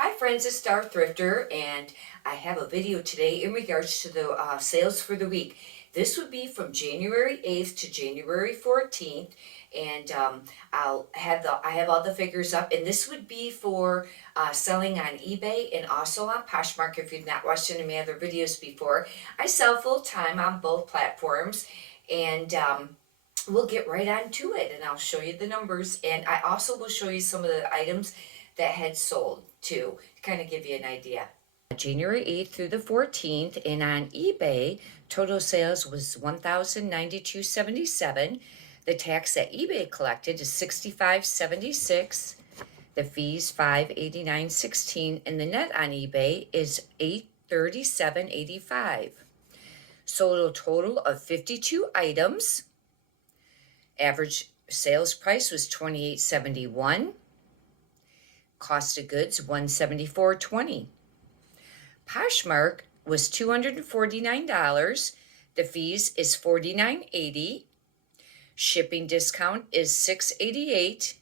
Hi friends, it's Star Thrifter, and I have a video today in regards to the sales for the week. This would be from January 8th to January 14th, and I have all the figures up, and this would be for selling on eBay and also on Poshmark. If you've not watched any of my other videos before, I sell full time on both platforms, and we'll get right on to it, and I'll show you the numbers, and I also will show you some of the items that had sold too, to kind of give you an idea. January 8th through the 14th, and on eBay, total sales was $1,092.77. The tax that eBay collected is $65.76. The fees $589.16, and the net on eBay is $837.85. Sold a total of 52 items. Average sales price was $28.71. Cost of goods $174.20. Poshmark was $249. The fees is $49.80. Shipping discount is $688.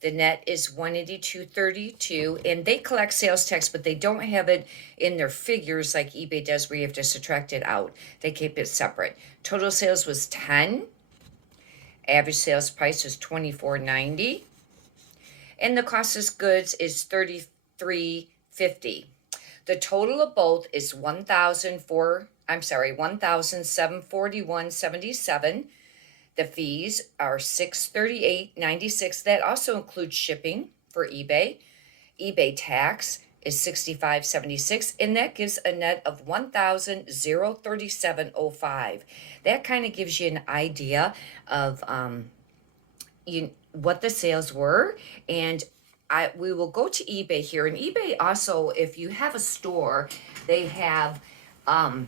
The net is $182.32, and they collect sales tax, but they don't have it in their figures like eBay does, where you have to subtract it out. They keep it separate. Total sales was 10. Average sales price was $24.90. And the cost of goods is $33.50. The total of both is $1,741.77. The fees are $638.96. That also includes shipping for eBay. eBay tax is $65.76, and that gives a net of $1,037.05. That kind of gives you an idea of what the sales were, and we will go to eBay here. And eBay also, if you have a store, they have a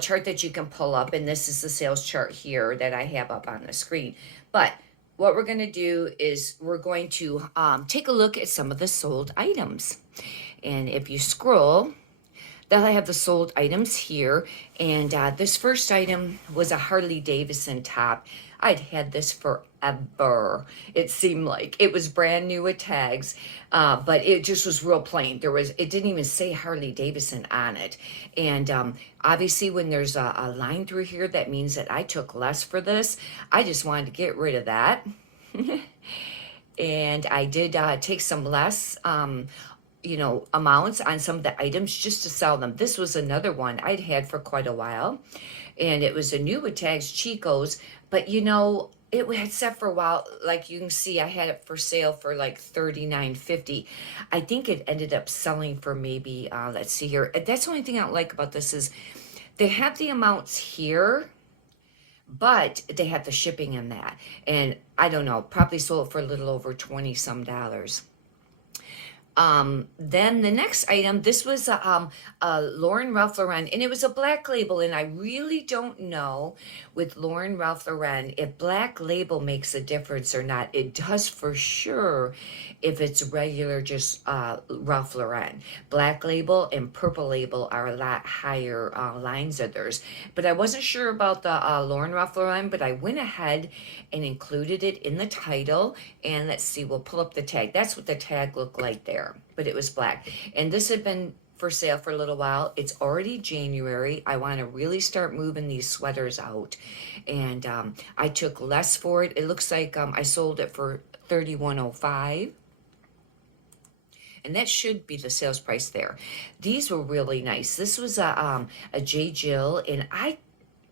chart that you can pull up, and this is the sales chart here that I have up on the screen. But what we're going to do is we're going to take a look at some of the sold items. And if you scroll, they'll have the sold items here. And this first item was a Harley Davidson top. I'd had this forever. It seemed like it was brand new with tags, but it just was real plain. It didn't even say Harley Davidson on it. And obviously when there's a line through here, that means that I took less for this. I just wanted to get rid of that. And I did take some less amounts on some of the items just to sell them. This was another one I'd had for quite a while, and it was a new with tags, Chico's, but it had set for a while. Like you can see, I had it for sale for like $39.50. I think it ended up selling for maybe, let's see here. That's the only thing I don't like about this is they have the amounts here, but they have the shipping in that. And I don't know, probably sold for a little over 20 some dollars. Then the next item, this was a Lauren Ralph Lauren, and it was a black label, and I really don't know with Lauren Ralph Lauren if black label makes a difference or not. It does for sure if it's regular just Ralph Lauren. Black label and purple label are a lot higher lines of theirs, but I wasn't sure about the Lauren Ralph Lauren, but I went ahead and included it in the title. And let's see, we'll pull up the tag. That's what the tag looked like there, but it was black. And this had been for sale for a little while. It's already January. I want to really start moving these sweaters out, and I took less for it. It looks like I sold it for $31.05. And that should be the sales price there. These were really nice. This was a J. Jill, and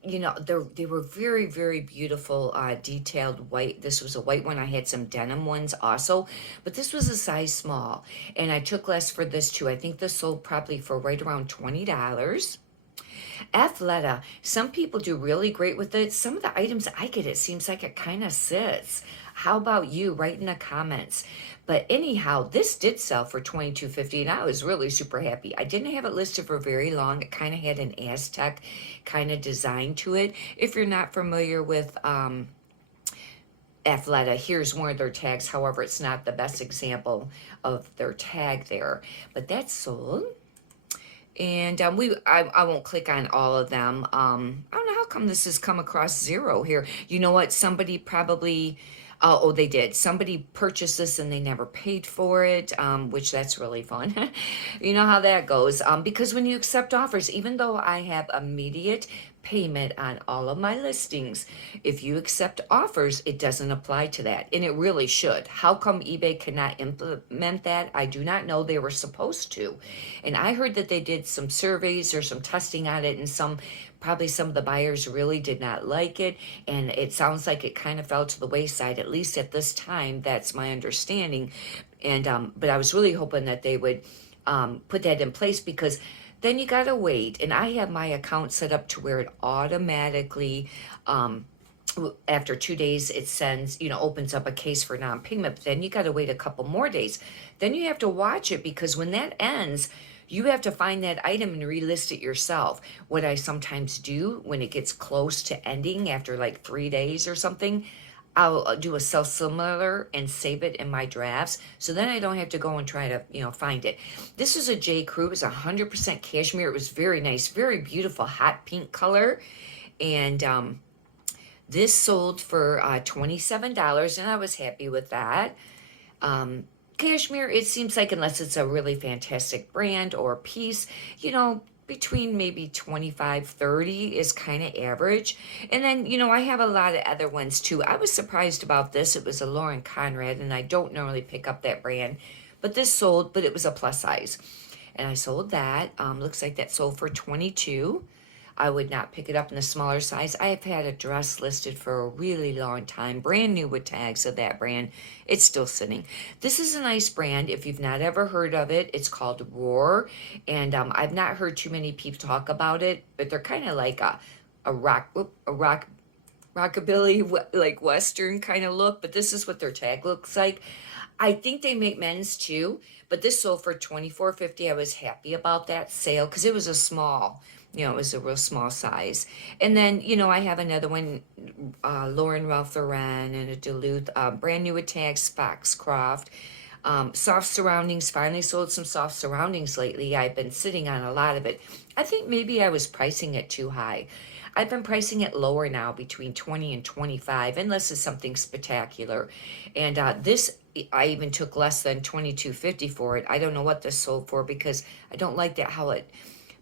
they were very, very beautiful, detailed white. This was a white one. I had some denim ones also, but this was a size small, and I took less for this too. I think this sold probably for right around $20. Athleta, some people do really great with it. Some of the items I get, it seems like it kind of sits. How about you? Write in the comments. But anyhow, this did sell for $22.50, and I was really super happy. I didn't have it listed for very long. It kind of had an Aztec kind of design to it. If you're not familiar with Athleta, here's one of their tags. However, it's not the best example of their tag there. But that's sold. And I won't click on all of them. I don't know how come this has come across zero here. You know what? Somebody probably Oh, they did. Somebody purchased this and they never paid for it, which that's really fun. You know how that goes. Because when you accept offers, even though I have immediate payment on all of my listings, if you accept offers, it doesn't apply to that. And it really should. How come eBay cannot implement that? I do not know. They were supposed to. And I heard that they did some surveys or some testing on it, and probably some of the buyers really did not like it, and it sounds like it kind of fell to the wayside, at least at this time. That's my understanding. And but I was really hoping that they would put that in place, because then you gotta wait. And I have my account set up to where it automatically, after 2 days, it sends, opens up a case for non-payment. But then you gotta wait a couple more days. Then you have to watch it, because when that ends, you have to find that item and relist it yourself. What I sometimes do when it gets close to ending after like 3 days or something, I'll do a sell similar and save it in my drafts. So then I don't have to go and try to, find it. This is a J. Crew. It was 100% cashmere. It was very nice, very beautiful, hot pink color. And this sold for $27, and I was happy with that. Cashmere, it seems like, unless it's a really fantastic brand or piece, between maybe 25, 30 is kind of average. And then, I have a lot of other ones too. I was surprised about this. It was a Lauren Conrad, and I don't normally pick up that brand, but this sold, but it was a plus size. And I sold that. Looks like that sold for 22. I would not pick it up in the smaller size. I have had a dress listed for a really long time, brand new with tags of that brand. It's still sitting. This is a nice brand. If you've not ever heard of it, it's called Roar. And I've not heard too many people talk about it, but they're kind of like a rockabilly, like Western kind of look. But this is what their tag looks like. I think they make men's too, but this sold for $24.50. I was happy about that sale because it was a small. It was a real small size. And then, I have another one, Lauren Ralph Lauren, and a Duluth, brand new with tags, Foxcroft. Soft surroundings, finally sold some soft surroundings lately. I've been sitting on a lot of it. I think maybe I was pricing it too high. I've been pricing it lower now, between 20 and 25, unless it's something spectacular. And this, I even took less than $22.50 for it. I don't know what this sold for, because I don't like that, how it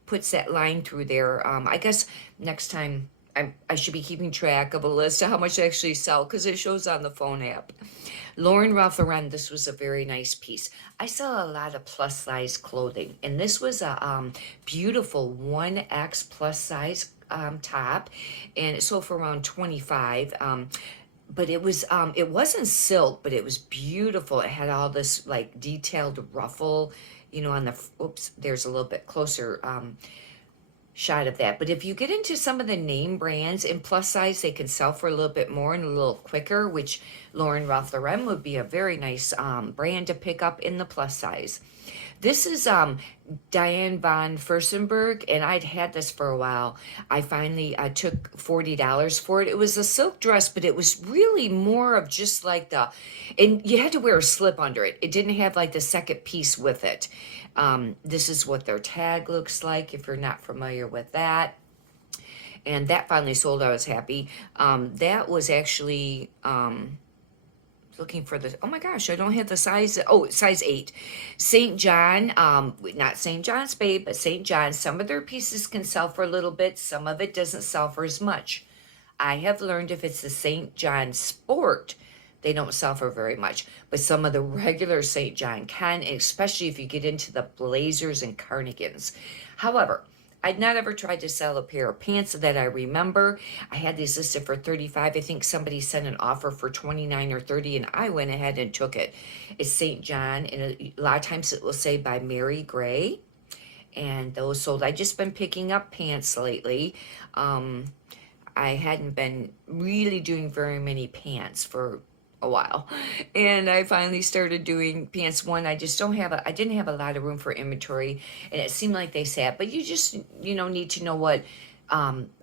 puts that line through there. I guess next time I should be keeping track of a list of how much I actually sell, because it shows on the phone app. Lauren Ralph Lauren, this was a very nice piece. I sell a lot of plus size clothing, and this was a beautiful 1X plus size top, and it sold for around 25. But it wasn't silk, but it was beautiful. It had all this like detailed ruffle, on the, oops, there's a little bit closer shot of that. But if you get into some of the name brands in plus size, they can sell for a little bit more and a little quicker, which Lauren Ralph Lauren would be a very nice brand to pick up in the plus size. This is Diane von Furstenberg, and I'd had this for a while. I finally took $40 for it. It was a silk dress, but it was really more of just like and you had to wear a slip under it. It didn't have like the second piece with it. This is what their tag looks like, if you're not familiar with that. And that finally sold. I was happy. That was actually... looking for the, oh my gosh, I don't have the size. Oh, size 8. St. John, not St. John's Babe, but St. John. Some of their pieces can sell for a little bit. Some of it doesn't sell for as much. I have learned if it's the St. John Sport, they don't sell for very much. But some of the regular St. John can, especially if you get into the blazers and cardigans. However, I'd not ever tried to sell a pair of pants that I remember. I had these listed for $35. I think somebody sent an offer for $29 or $30, and I went ahead and took it. It's St. John, and a lot of times it will say by Mary Gray, and those sold. I've just been picking up pants lately. I hadn't been really doing very many pants for a while, and I finally started doing pants. One, I didn't have a lot of room for inventory, and it seemed like they sat, but you just need to know what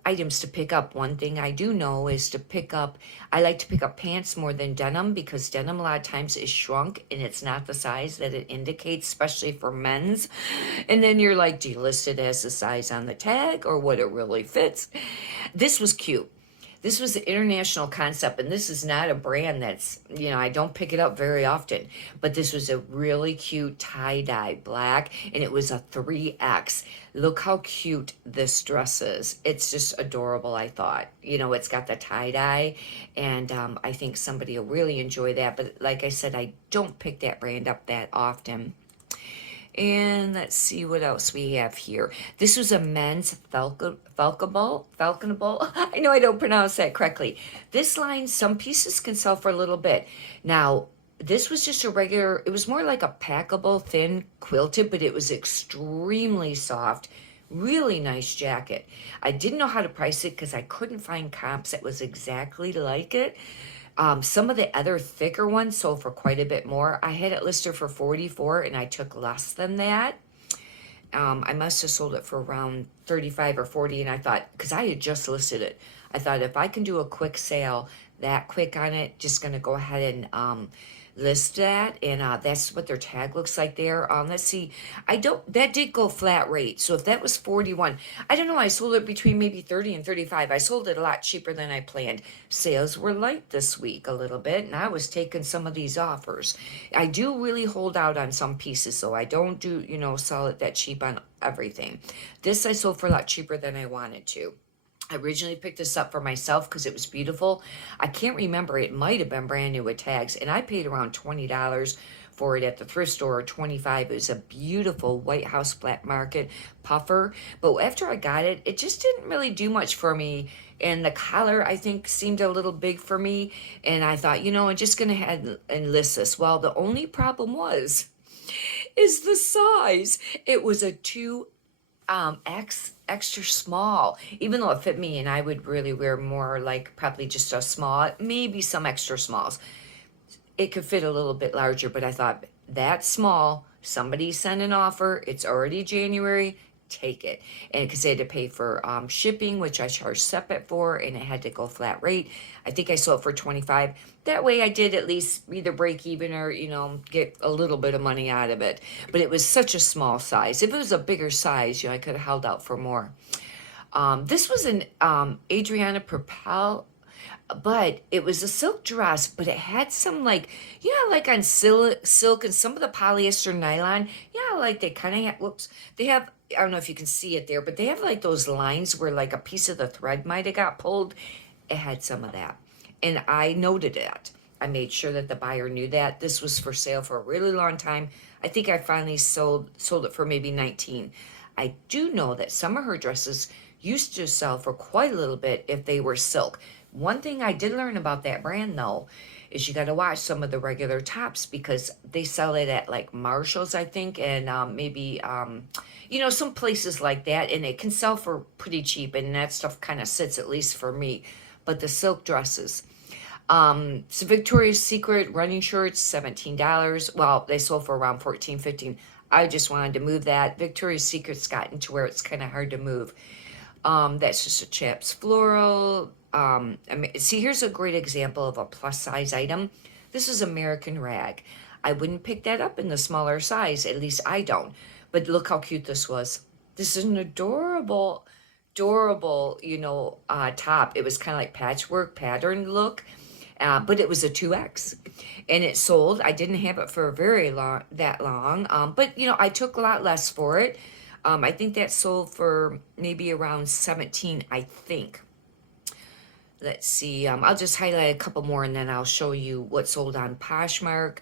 items to pick up. One thing I do know is I like to pick up pants more than denim, because denim a lot of times is shrunk and it's not the size that it indicates, especially for men's. And then you're like, do you list it as the size on the tag or what it really fits? This was cute. This was an international concept, and this is not a brand that's, I don't pick it up very often, but this was a really cute tie-dye black, and it was a 3X. Look how cute this dress is. It's just adorable, I thought. It's got the tie-dye, and I think somebody will really enjoy that, but like I said, I don't pick that brand up that often. And let's see what else we have here. This was a men's falconable. I know I don't pronounce that correctly. This line, some pieces can sell for a little bit. Now, this was just a regular, it was more like a packable, thin quilted, but it was extremely soft. Really nice jacket. I didn't know how to price it because I couldn't find comps that was exactly like it. Some of the other thicker ones sold for quite a bit more. I had it listed for 44 and I took less than that. I must have sold it for around 35 or 40, and I thought, because I had just listed it, I thought if I can do a quick sale that quick on it, just going to go ahead and list that, and that's what their tag looks like there. Let's see, that did go flat rate, so if that was 41, I don't know, I sold it between maybe 30 and 35. I sold it a lot cheaper than I planned. Sales were light this week a little bit, and I was taking some of these offers. I do really hold out on some pieces, so I don't do, sell it that cheap on everything. This I sold for a lot cheaper than I wanted to. I originally picked this up for myself because it was beautiful. I can't remember. It might have been brand new with tags, and I paid around $20 for it at the thrift store, or $25. It was a beautiful White House Black Market puffer. But after I got it, it just didn't really do much for me. And the collar, I think, seemed a little big for me. And I thought, I'm just going to enlist this. Well, the only problem is the size. It was a 2X extra small, even though it fit me, and I would really wear more like probably just a small, maybe some extra smalls. It could fit a little bit larger, but I thought that small, somebody sent an offer, it's already January, take it. And because they had to pay for shipping, which I charged separate for, and it had to go flat rate. I think I sold it for 25. That way I did at least either break even or, get a little bit of money out of it. But it was such a small size. If it was a bigger size, I could have held out for more. This was an Adriana Propel, but it was a silk dress, but it had some like on silk and some of the polyester nylon. Like they kind of have, they have, I don't know if you can see it there, but they have like those lines where like a piece of the thread might have got pulled. It had some of that. And I noted it. I made sure that the buyer knew that. This was for sale for a really long time. I think I finally sold it for maybe 19. I do know that some of her dresses used to sell for quite a little bit if they were silk. One thing I did learn about that brand though is you got to watch some of the regular tops because they sell it at like Marshall's, I think, and maybe some places like that, and it can sell for pretty cheap, and that stuff kind of sits, at least for me. But the silk dresses, so Victoria's Secret running shorts, $17. Well, they sold for around $14, $15. I just wanted to move that. Victoria's Secret's gotten to where it's kind of hard to move. That's just a Chaps Floral. See, here's a great example of a plus size item. This is American Rag. I wouldn't pick that up in the smaller size, at least I don't. But look how cute this was. This is an adorable, top. It was kind of like patchwork pattern look, but it was a 2X, and it sold. I didn't have it for that long, but I took a lot less for it. I think that sold for maybe around 17, I think. Let's see. I'll just highlight a couple more and then I'll show you what sold on Poshmark.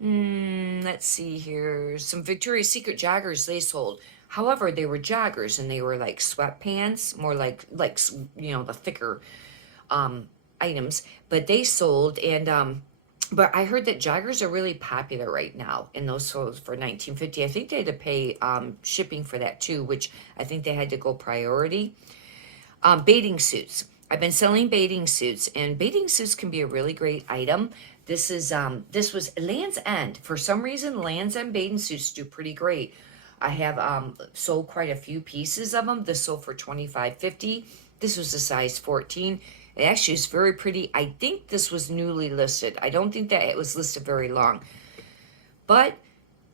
Let's see here. Some Victoria's Secret joggers they sold. However, they were joggers and they were like sweatpants, more like the thicker items. But they sold, and but I heard that joggers are really popular right now, and those sold for $19.50. I think they had to pay shipping for that too, which I think they had to go priority. Bathing suits. I've been selling bathing suits, and bathing suits can be a really great item. This was Land's End. For some reason, Land's End bathing suits do pretty great. I have sold quite a few pieces of them. This sold for $25.50. This was a size 14. It actually is very pretty. I think this was newly listed. I don't think that it was listed very long. But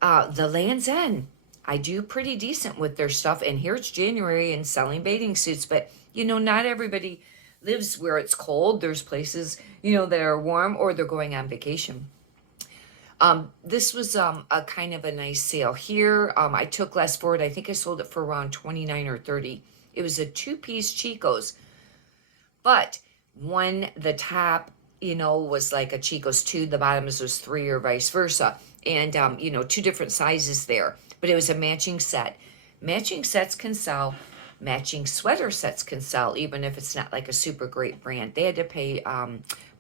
the Land's End, I do pretty decent with their stuff. And here it's January and selling bathing suits, but you know, not everybody lives where it's cold. There's places, you know, that are warm or they're going on vacation. This was a kind of a nice sale here. I took less for it. I think I sold it for around 29 or 30. It was a two-piece Chico's, but the top, you know, was like a Chico's 2, the bottoms was 3 or vice versa. And, you know, 2 different sizes there, but it was a matching set. Matching sets can sell. Matching sweater sets can sell, even if it's not like a super great brand. They had to pay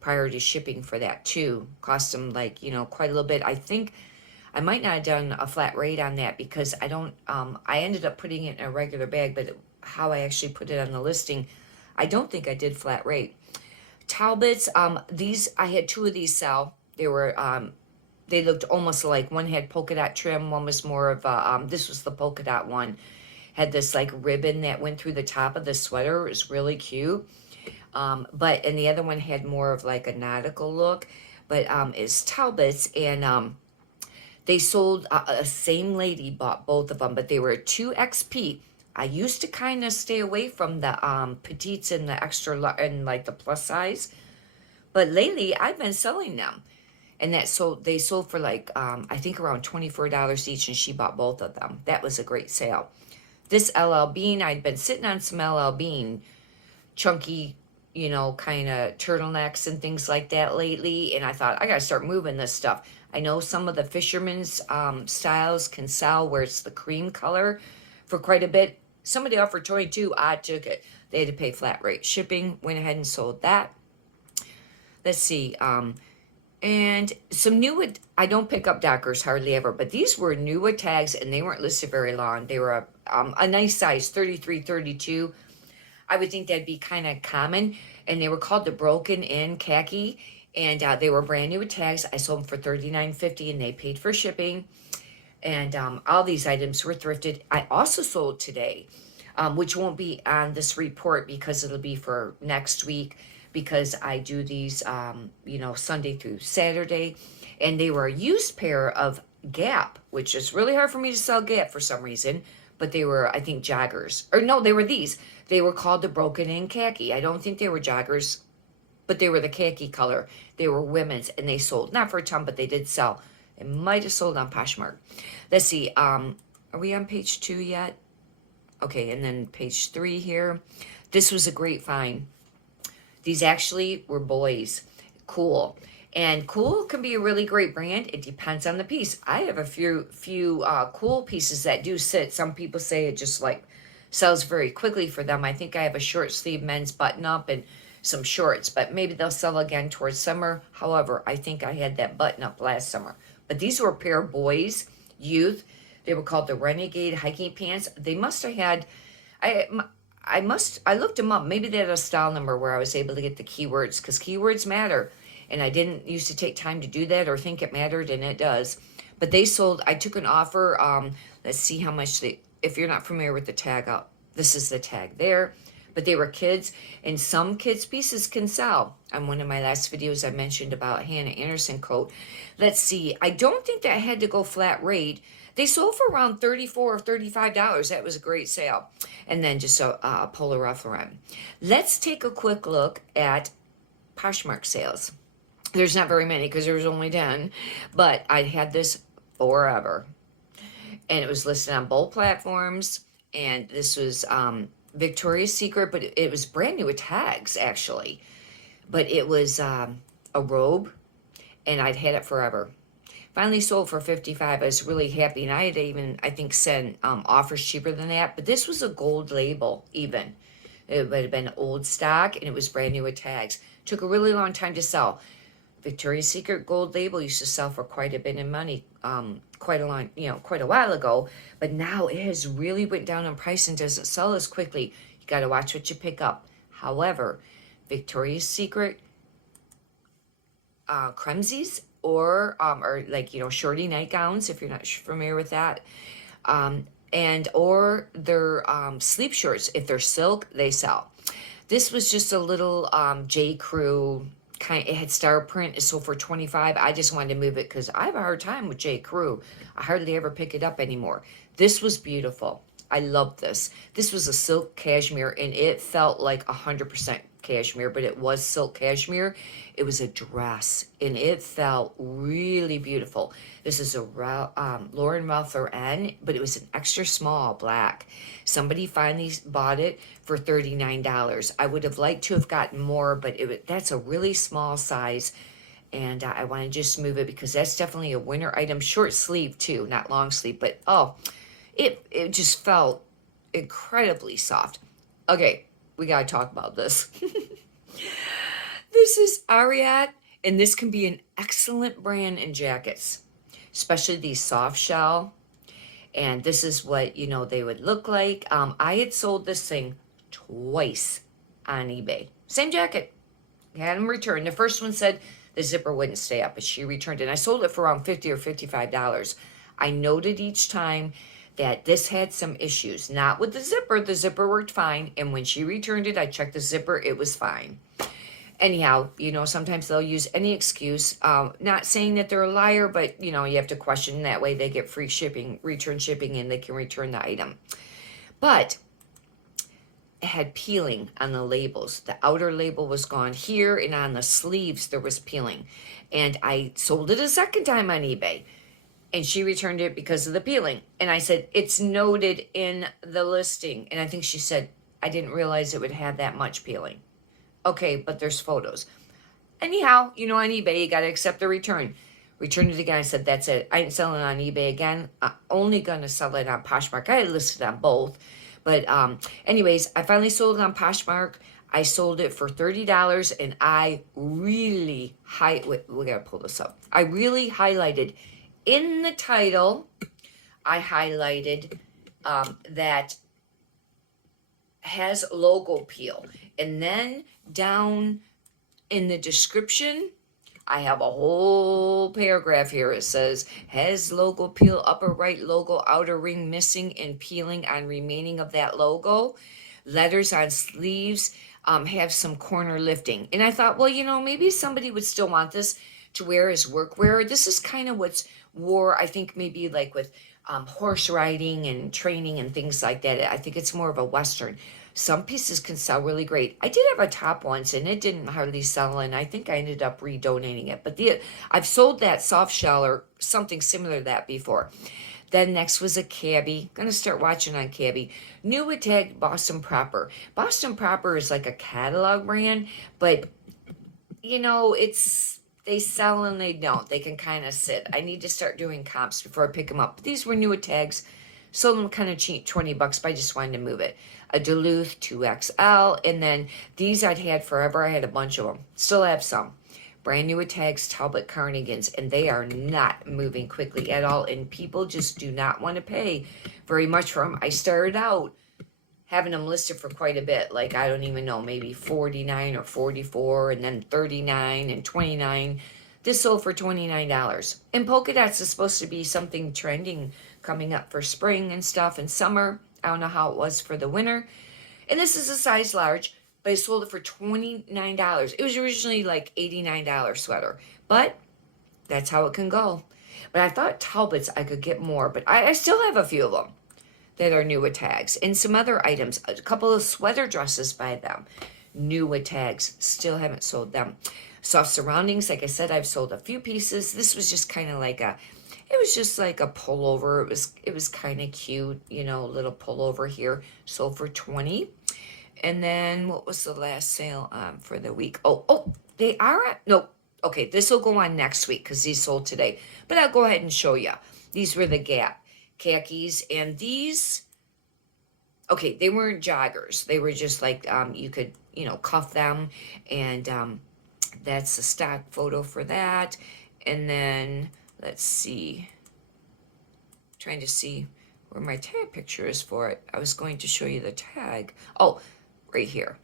priority shipping for that too. Cost them like, you know, quite a little bit. I think I might not have done a flat rate on that because I don't, I ended up putting it in a regular bag, but how I actually put it on the listing, I don't think I did flat rate. Talbots, these, I had 2 of these sell. They were, they looked almost like, one had polka dot trim, one was more of a, this was the polka dot one. Had this like ribbon that went through the top of the sweater. It was really cute. And the other one had more of like a nautical look, but it's Talbots, and they sold, a same lady bought both of them, but they were 2XP. I used to kind of stay away from the petites and the extra and like the plus size, but lately I've been selling them. And they sold for like, I think around $24 each, and she bought both of them. That was a great sale. This LL Bean, I'd been sitting on some LL Bean, chunky, you know, kind of turtlenecks and things like that lately. And I thought, I got to start moving this stuff. I know some of the fisherman's styles can sell where it's the cream color for quite a bit. Somebody offered 22, I took it. They had to pay flat rate shipping, went ahead and sold that. Let's see, and some new, I don't pick up Dockers hardly ever, but these were new tags and they weren't listed very long. They were a nice size, 33, 32. I would think that'd be kind of common. And they were called the Broken In Khaki. And they were brand new tags. I sold them for $39.50 and they paid for shipping. And all these items were thrifted. I also sold today, which won't be on this report because it'll be for next week, because I do these, you know, Sunday through Saturday. And they were a used pair of Gap, which is really hard for me to sell Gap for some reason. But they were, I think, joggers. Or no, they were these. They were called the Broken In Khaki. I don't think they were joggers, but they were the khaki color. They were women's, and they sold. Not for a ton, but they did sell. It might have sold on Poshmark. Let's see. Are we on page 2 yet? Okay, and then page 3 here. This was a great find. These actually were boys. Cool. And Cool can be a really great brand. It depends on the piece. I have a few Cool pieces that do sit. Some people say it just like sells very quickly for them. I think I have a short sleeve men's button up and some shorts, but maybe they'll sell again towards summer. However, I think I had that button up last summer. But these were a pair of boys, youth. They were called the Renegade hiking pants. They must have had, I looked them up. Maybe they had a style number where I was able to get the keywords, because keywords matter. And I didn't used to take time to do that or think it mattered, and it does. But they sold, I took an offer. Let's see how much if you're not familiar with the tag, this is the tag there. But they were kids, and some kids' pieces can sell. On one of my last videos, I mentioned about Hannah Anderson coat. Let's see, I don't think that had to go flat rate. They sold for around $34 or $35. That was a great sale. And then just a Polo Ralph Lauren. Let's take a quick look at Poshmark sales. There's not very many because there was only 10, but I'd had this forever. And it was listed on both platforms. And this was Victoria's Secret, but it was brand new with tags, actually. But it was a robe, and I'd had it forever. Finally sold for $55. I was really happy, and I had even, I think, sent offers cheaper than that. But this was a gold label, even. It would have been old stock, and it was brand new with tags. Took a really long time to sell. Victoria's Secret gold label used to sell for quite a bit of money, quite a while ago. But now it has really went down in price and doesn't sell as quickly. You got to watch what you pick up. However, Victoria's Secret cremsies or like, shorty nightgowns, if you're not familiar with that, or their sleep shorts, if they're silk, they sell. This was just a little J. Crew it had star print. It sold for 25. I just wanted to move it because I have a hard time with J. Crew. I hardly ever pick it up anymore. This was beautiful. I love this. This was a silk cashmere, and it felt like 100% cashmere, but it was silk cashmere. It was a dress, and it felt really beautiful. This is a Lauren Ralph Lauren, but it was an extra small black. Somebody finally bought it for $39. I would have liked to have gotten more, but that's a really small size, and I want to just move it because that's definitely a winter item. Short sleeve too, not long sleeve, but oh, it just felt incredibly soft. Okay, we got to talk about this. This is Ariat, and this can be an excellent brand in jackets, especially these soft shell. And this is what, they would look like. I had sold this thing twice on eBay. Same jacket. Had them returned. The first one said the zipper wouldn't stay up, but she returned it. And I sold it for around $50 or $55. I noted each time that this had some issues. Not with the zipper. The zipper worked fine. And when she returned it, I checked the zipper. It was fine. Anyhow, sometimes they'll use any excuse. Not saying that they're a liar, but, you have to question. That way they get free shipping, return shipping, and they can return the item. But it had peeling on the labels. The outer label was gone here, and on the sleeves there was peeling. And I sold it a second time on eBay. And she returned it because of the peeling. And I said, it's noted in the listing. And I think she said, I didn't realize it would have that much peeling. Okay, but there's photos. Anyhow, on eBay, you got to accept the return. Returned it again. I said, that's it. I ain't selling it on eBay again. I'm only going to sell it on Poshmark. I had listed on both. But anyways, I finally sold it on Poshmark. I sold it for $30, and I really, we got to pull this up. I really highlighted in the title, I highlighted that has logo peel. And then down in the description, I have a whole paragraph here. It says, has logo peel, upper right logo, outer ring missing and peeling on remaining of that logo. Letters on sleeves have some corner lifting. And I thought, well, maybe somebody would still want this to wear as workwear. This is kind of what's wore, I think, maybe like with horse riding and training and things like that. I think it's more of a Western. Some pieces can sell really great. I did have a top once, and it didn't hardly sell, and I think I ended up redonating it. But I've sold that soft shell or something similar to that before. Then next was a cabbie. Gonna start watching on cabbie. New tag Boston Proper. Boston Proper is like a catalog brand, but they sell and they don't. They can kind of sit. I need to start doing comps before I pick them up. But these were new tags. Sold them kind of cheap, $20, but I just wanted to move it. A Duluth 2XL, and then these I'd had forever. I had a bunch of them. Still have some. Brand new tags, Talbot carnigans, and they are not moving quickly at all, and people just do not want to pay very much for them. I started out having them listed for quite a bit, like I don't even know, maybe 49 or 44, and then 39 and 29. This sold for $29. And polka dots is supposed to be something trending coming up for spring and stuff and summer. I don't know how it was for the winter. And this is a size large, but I sold it for $29. It was originally like $89 sweater, but that's how it can go. But I thought Talbots I could get more, but I still have a few of them that are new with tags. And some other items, a couple of sweater dresses by them, new with tags. Still haven't sold them. Soft surroundings, like I said, I've sold a few pieces. This was just kind of like it was just like a pullover. It was kind of cute, a little pullover here. Sold for $20. And then what was the last sale for the week? Oh, they are at, no. Okay, this will go on next week because these sold today. But I'll go ahead and show you. These were the Gap khakis, and these, okay, they weren't joggers. They were just like, you could, cuff them, and that's the stock photo for that. And then, let's see, trying to see where my tag picture is for it. I was going to show you the tag. Oh, right here.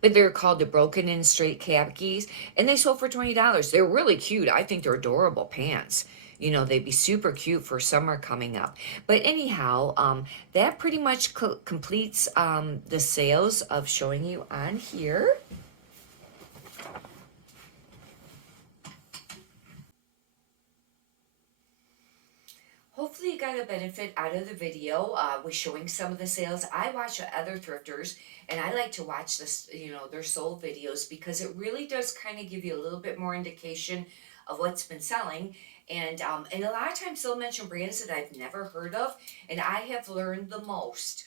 But they're called the Broken In Straight khakis, and they sold for $20. They're really cute. I think they're adorable pants. They'd be super cute for summer coming up. But anyhow, that pretty much completes the sales of showing you on here. Hopefully you got a benefit out of the video with showing some of the sales. I watch other thrifters and I like to watch this, their sold videos because it really does kind of give you a little bit more indication of what's been selling. And a lot of times they'll mention brands that I've never heard of, and I have learned the most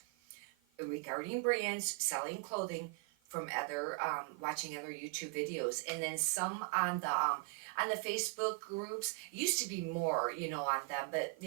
regarding brands selling clothing from other watching other YouTube videos, and then some on the Facebook groups. It used to be more, on them, but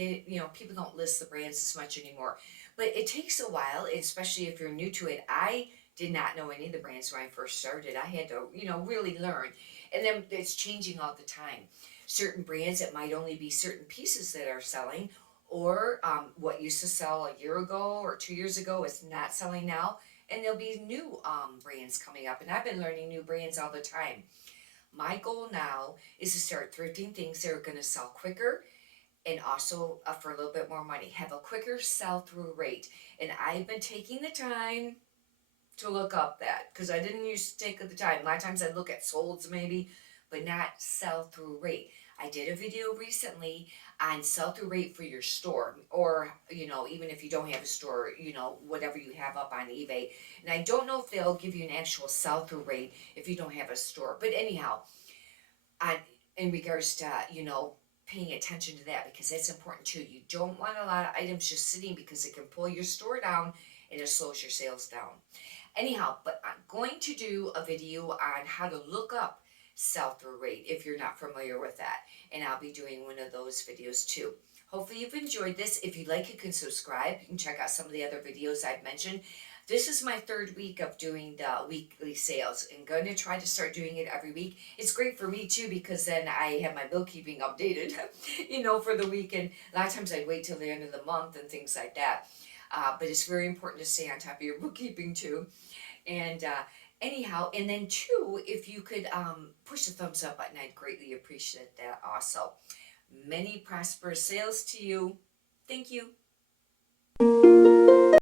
people don't list the brands as much anymore. But it takes a while, especially if you're new to it. I did not know any of the brands when I first started. I had to, really learn, and then it's changing all the time. Certain brands, it might only be certain pieces that are selling, or what used to sell a year ago or 2 years ago is not selling now, and there'll be new brands coming up, and I've been learning new brands all the time. My goal now is to start thrifting things that are going to sell quicker, and also for a little bit more money, have a quicker sell-through rate. And I've been taking the time to look up that, because I didn't used to take the time. A lot of times I'd look at solds maybe, but not sell-through rate. I did a video recently on sell-through rate for your store, or even if you don't have a store, whatever you have up on eBay. And I don't know if they'll give you an actual sell-through rate if you don't have a store, but anyhow, on in regards to paying attention to that, because that's important too. You don't want a lot of items just sitting, because it can pull your store down and it slows your sales down. Anyhow, but I'm going to do a video on how to look up sell-through rate if you're not familiar with that, and I'll be doing one of those videos too. Hopefully you've enjoyed this. If you'd like, you can subscribe. You can check out some of the other videos I've mentioned. This is my third week of doing the weekly sales, and going to try to start doing it every week. It's great for me too, because then I have my bookkeeping updated, for the week. And a lot of times I wait till the end of the month and things like that. But it's very important to stay on top of your bookkeeping too. And anyhow, and then two, if you could push the thumbs up button, I'd greatly appreciate that also. Many prosperous sales to you. Thank you.